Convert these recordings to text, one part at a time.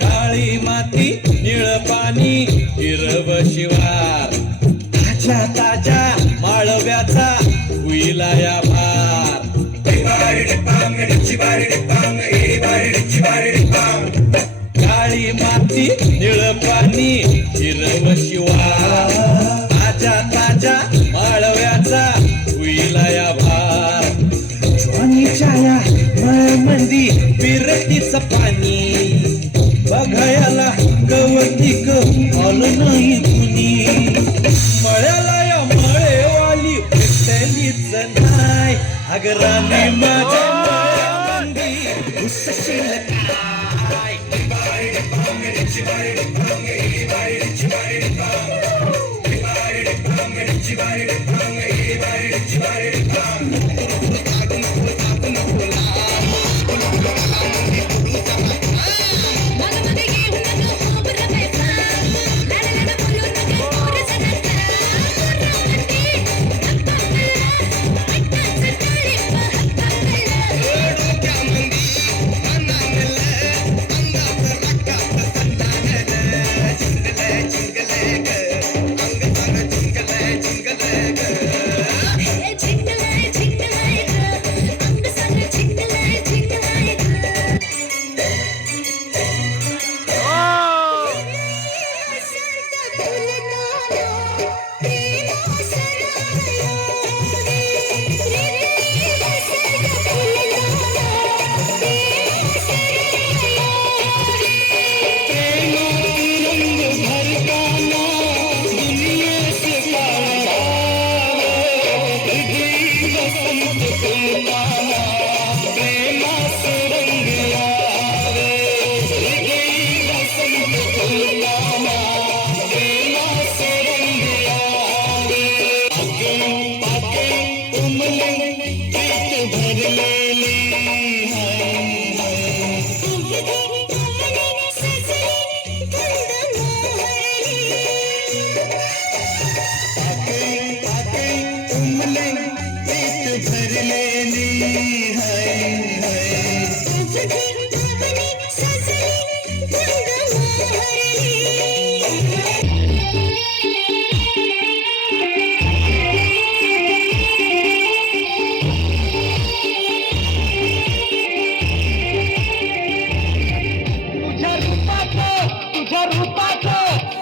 काळी माती निळ पाणी हिरव शिवार ताज्या ताज्या माळव्याचा हुईला या भार काळी माती निळ पाणी हिरव शिवार ताज्या ताज्या माळव्याचा हुईला या भार ज्वानीच्या या मळमंदी विरतीच पाणी बघायला गवतिक आलं नाही कुणी मळ्याला या मळेवाली भेटलीच नाही अगराने माझ्या मळ्यामंदी उसशील काय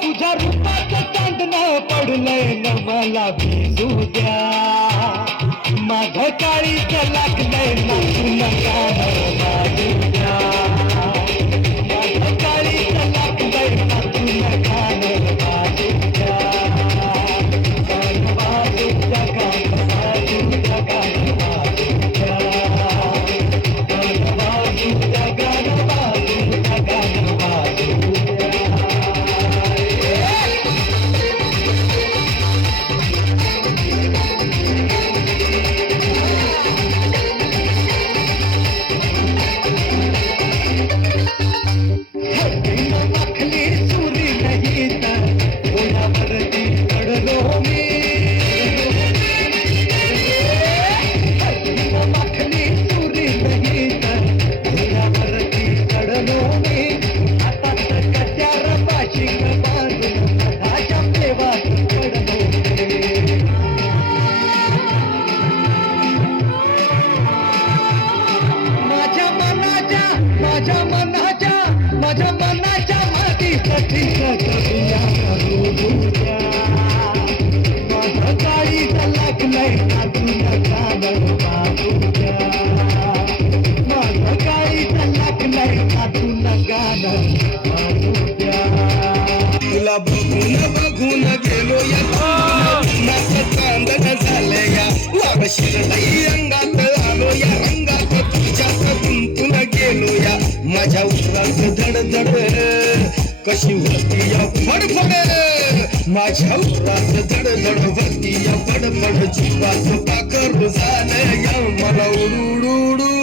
तुझ्या रूपाचं चांदणं पडलंय न मला भिजू द्या माझं काळीच लागलंय ना तुला गाणं वाजू द्या माझं काळीच लागलंय ना तुला गाणं वाजू द्या गाणं वाजू द्या गाणं वाजू द्या गाणं वाजू द्या गाणं वाजू द्या गाणं वाजू द्या गाणं वाजू द्या माझ्या मनाच्या मातीसाठी सगळ्या करू द्या माझं काळीच लागलंय ना तुला गाणं वाजू द्या माझं काळीच लागलंय ना तुला गाणं वाजू द्या तुला बघून बघून गेलो या नाचं चांदण झालं या लाल शिरलाई रंगात आलो या रंगात तुझ्यात गुंतून गेलो या माझ्या उरात धडधड कशी होती या फडफड माझ्या उरात धडधड होती या फडफड जीवाचं पाखरू झालं या मला उडू